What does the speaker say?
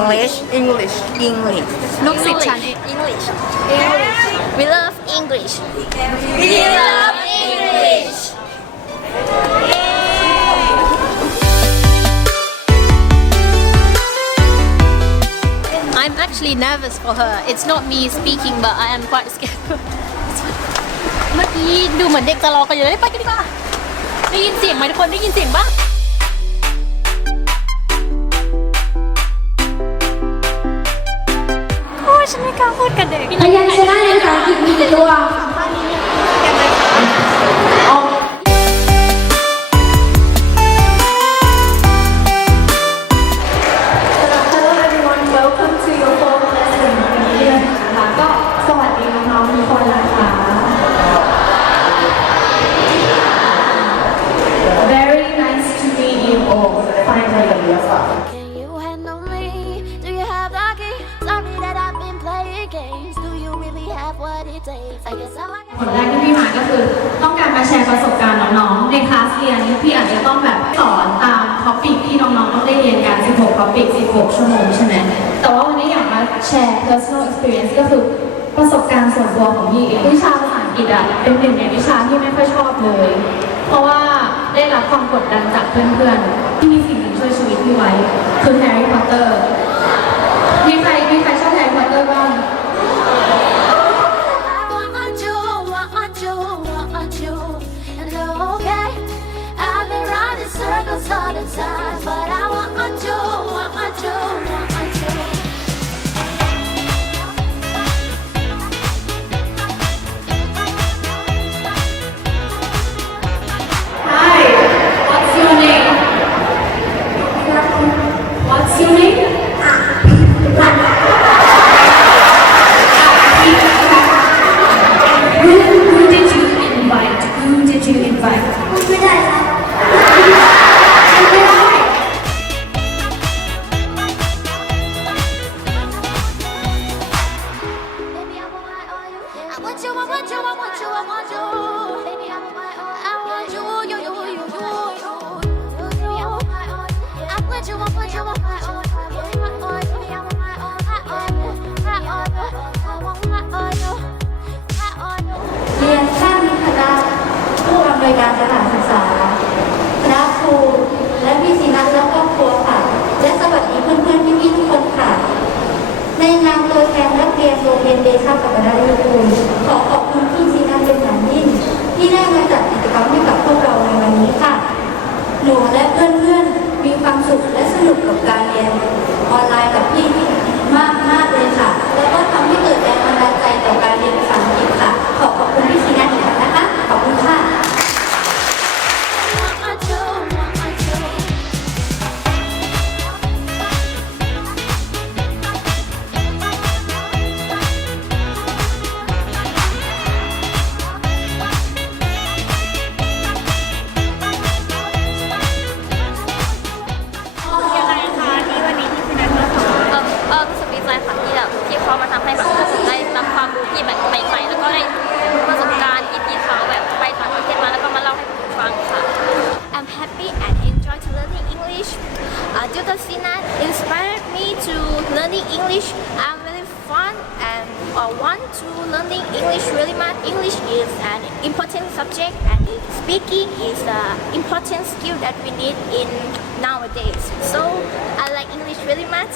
English English English ลูกศิษย์ฉัน English We love English We love English I'm actually nervous for her It's not me speaking but I am quite scared เมื่อกี้ดูเหมือนเด็กจะรอกันอยู่เลยไปกันดีกว่าได้ยินเสียงไหมทุกคนได้ยินเสียงปะ ดกับ ผลแรกที่พี่มาก็คือต้องการมาแชร์ประสบการณ์น้องๆ ในคลาสเรียนพี่อาจจะต้องแบบสอนตามท็อปิกที่น้องๆ ต้องได้เรียนกัน 16ท็อปิก 16 ชั่วโมงใช่ไหมแต่ว่าวันนี้อยากมาแชร์ personal experience ก็คือประสบการณ์ส่วนตัวของพี่เองวิชาภาษาอังกฤษอะเป็นหนึ่งในวิชาที่ไม่ค่อยชอบเลย เพราะว่าได้รับความกดดันจากเพื่อนๆ ที่มีสิ่งหนึ่งช่วยชีวิตพี่ไว้ คือแฮร์รี่พอตเตอร์มีใครมีใครชอบแฮร์รี่พอตเตอร์บ้าง เรียนท่านคณะผู้อำนวยการสถานศึกษาคณะครูและพี่ศินัทและครอบครัวค่ะ และสวัสดีเพื่อนๆพี่ๆทุกคนค่ะ ในนามตัวแทนนักเรียนโรงเรียนเดชาปัตตานีคูล มีความสุขและสนุกกับการเรียนออนไลน์กับพี่ รู้สึกดีใจค่ะที่แบบที่เขามาทำให้แบบได้รับความรู้ที่แบบใหม่ๆแล้วก็ได้ประสบการณ์ที่พี่เขาแบบไปต่างประเทศมาแล้วก็มาเล่าให้ผมฟังค่ะ I'm happy and enjoy to learning English. Uh, Dr. Sina inspired me to learning English. I'm really fun and uh, want to learning English really much. English is an important subject and speaking is an important skill that we need in nowadays. So I like English really much.